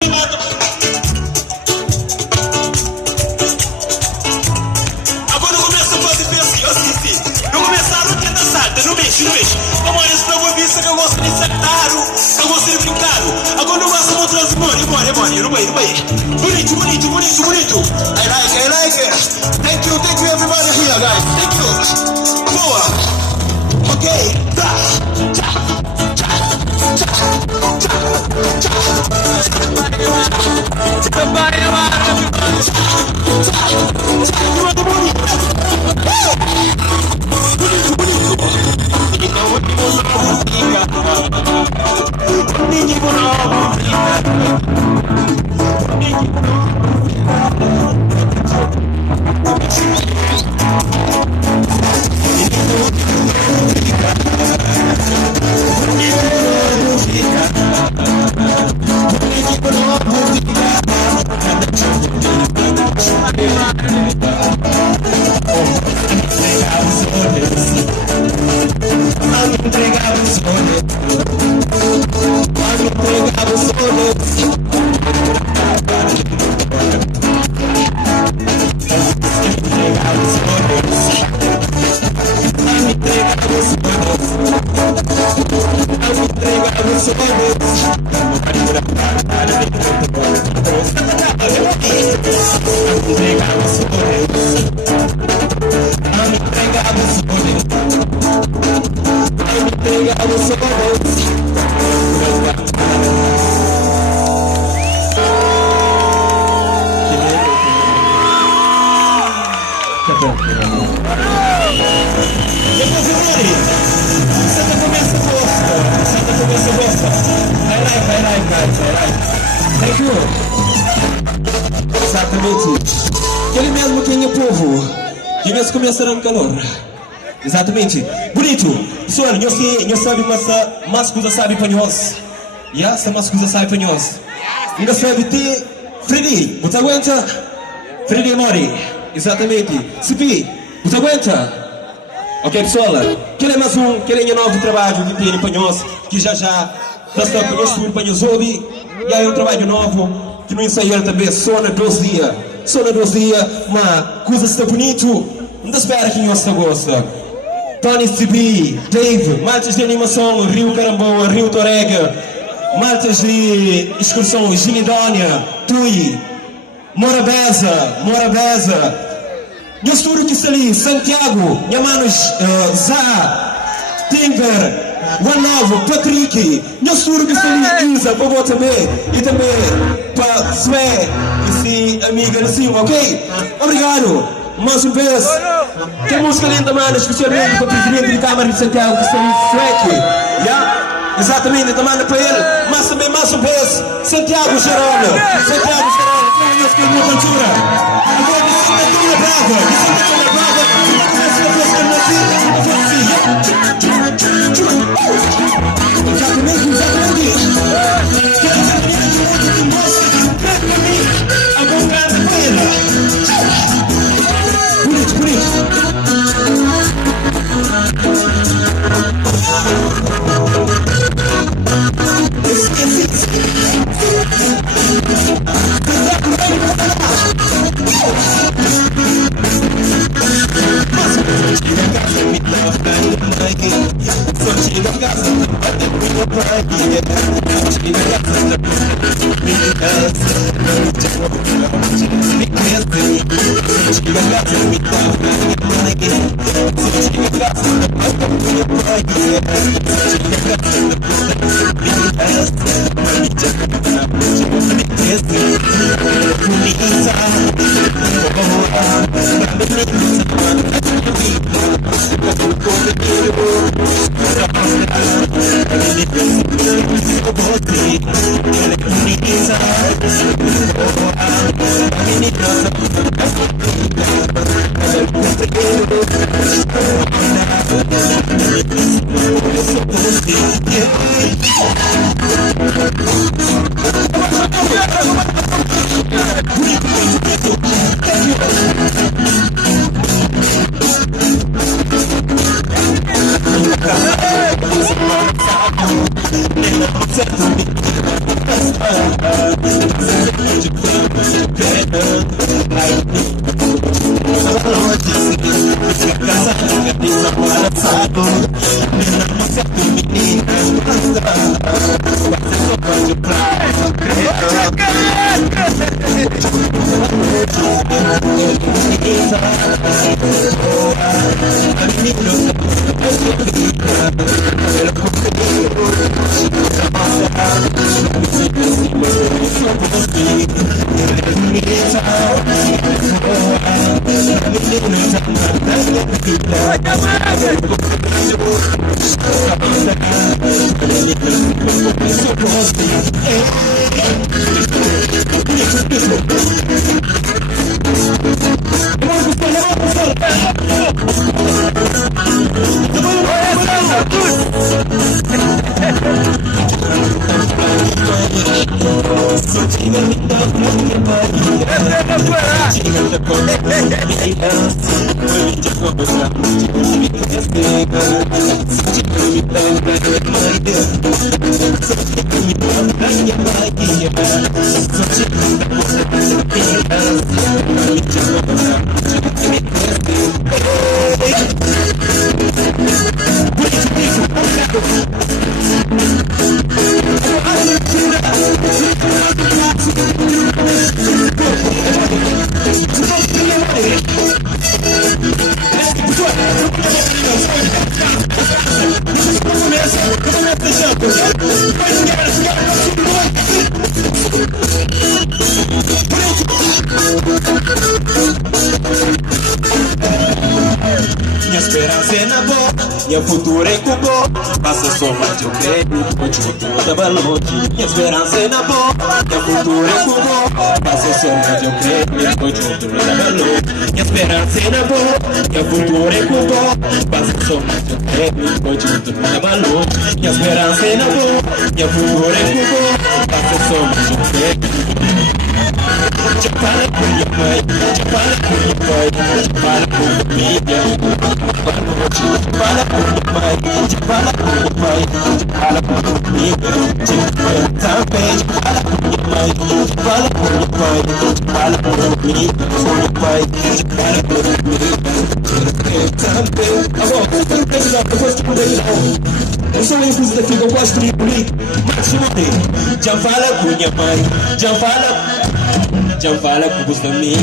Agora eu começo a fazer assim, ó, sim. Eu começaram a tentar salta, não mexe, não mexe. Como olha, se não vou ver, que eu gosto de saltar, eu gosto de brincar. Agora eu gosto de mostrar os bora, no meio. Bonito. I like it. Thank you everybody here, guys. Thank you. Boa. Ok, Thank you. Exatamente. Aquele mesmo quem é povo, que nós começaremos calor. Exatamente. Bonito. Pessoal, eu sabe mas coisa sabe para nós. Essa mas coisa sabe para nós. Ainda sabe ter Freddy, você aguenta? Freddy Mori. Exatamente. Sipi, você aguenta? Ok, pessoal. Aquele é mais aquele é novo trabalho que tem para nós, que já está para nós subir para nós ouvir. E aí um trabalho novo, que não ensaiou também, só na 2 dias. Mas coisa está bonito. Não espera que nós gosta. Tony CB, Dave, maltas de animação, Rio Caramboa, Rio Torrega, maltas de excursão, Gilidónia, Tui, Morabeza. Nós tudo que está ali, Santiago, Yamanos, Zá, Timber, Novo, Patrick, nós tudo que está ali, Isa, para você também, e também para Sve, esse amiga assim, ok? Obrigado, mais uma vez. Tem música linda, mano, especialmente para o presidente de Câmara de Santiago, que está ali, Swag, yeah? Exatamente, também para ele, mas também mais uma vez, Santiago Geraldo, tem música de uma cultura. Agora, Vicente Brava, Minha esperança é na boa, minha futuro é cubo. Passa só mais eu creio, onde o futuro tava longe. Minha esperança é na boa, minha futuro é cubo. Passa só mais eu creio, onde o futuro tava longe. Minha esperança é na boa, minha futuro é cubo. Passa só mais eu creio, onde o futuro tava longe. Minha esperança é na boa, minha futuro é cubo. Passa só mais eu creio. Já fala com minha mãe, já fala com minha mãe, já fala com minha filha. Fala com minha mãe, já fala com minha mãe, já fala com minha filha. Também já fala com minha mãe, já fala com minha mãe, já fala com minha filha. Com minha mãe, já fala com minha filha. Também. Agora, eu gosto de poder não. Eu sou inclusive daqui, eu gosto de bonito. Mas já fala com minha mãe, já fala com os famílias.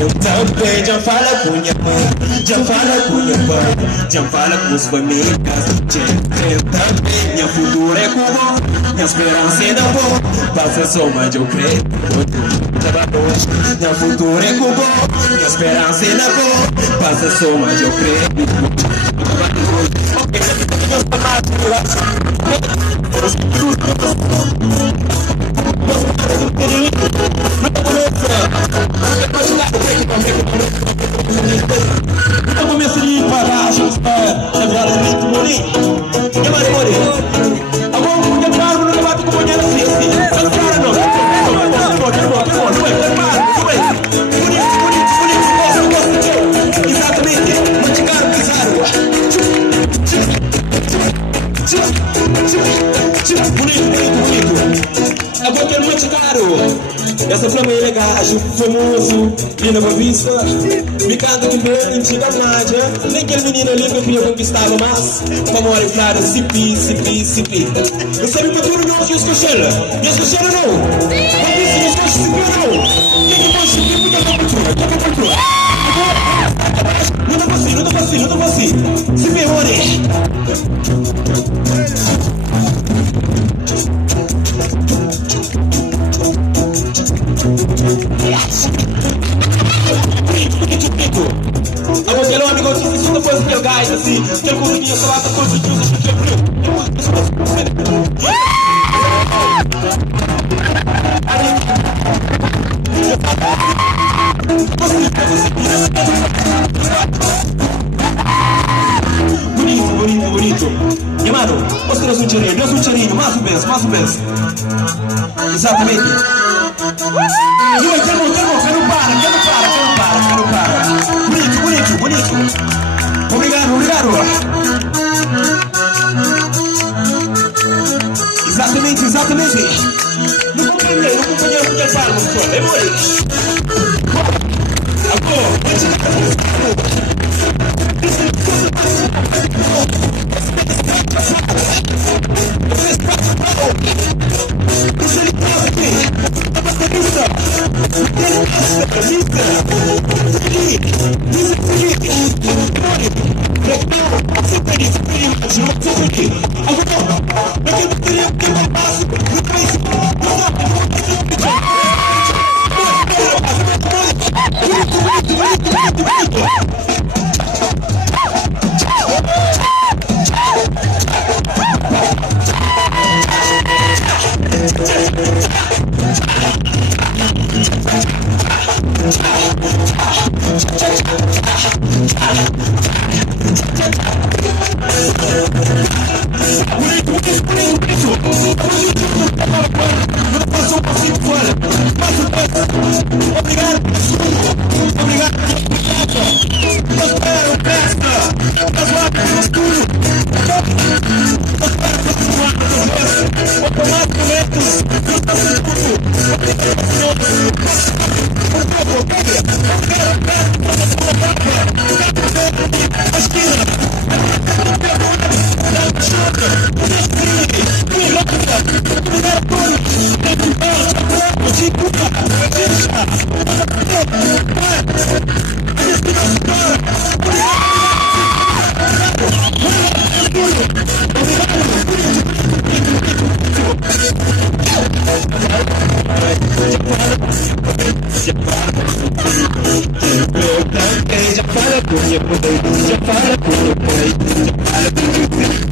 Eu também já fala com minha mãe, já fala com minha mãe, já fala com os famílias. Eu também, minha futura é cubo, minha esperança é da boa. Passa só mais eu creio, minha futura é cubo, minha esperança é da boa. Passa só mais eu creio. Eu comecei a ir para a gente agora muito bonito. E mais bonito. Agora eu vou entrar no debate com o mulher assim. Não para não. Bonito. Exatamente. Maticar bizarro. Bonito. Agora eu quero maticar. Essa flama é legal, famoso, linda pra vista. Me canta que bem, antiga Nádia. Nem aquele menino ali que eu conquistava, mas vamos olhar claro, sipi. Eu sei que tudo não, eu escochei. Eu escochei não. Eu escochei sipi não. Quem que pode sipi, porque eu tô cultura. Não tô fácil. Sipi, olha. Agora o amigo disse isso depois que ele gás assim, que ele conseguia falar da coisa que usa que bonito. E mano, mostra um cheirinho, mais um vez. Exatamente. E oi, quero para. Bonito. Obrigado. Exatamente. conheço minha palma, pessoal. É muito. Já fala com minha mãe, já fala com meu pai, já fala com meu filho.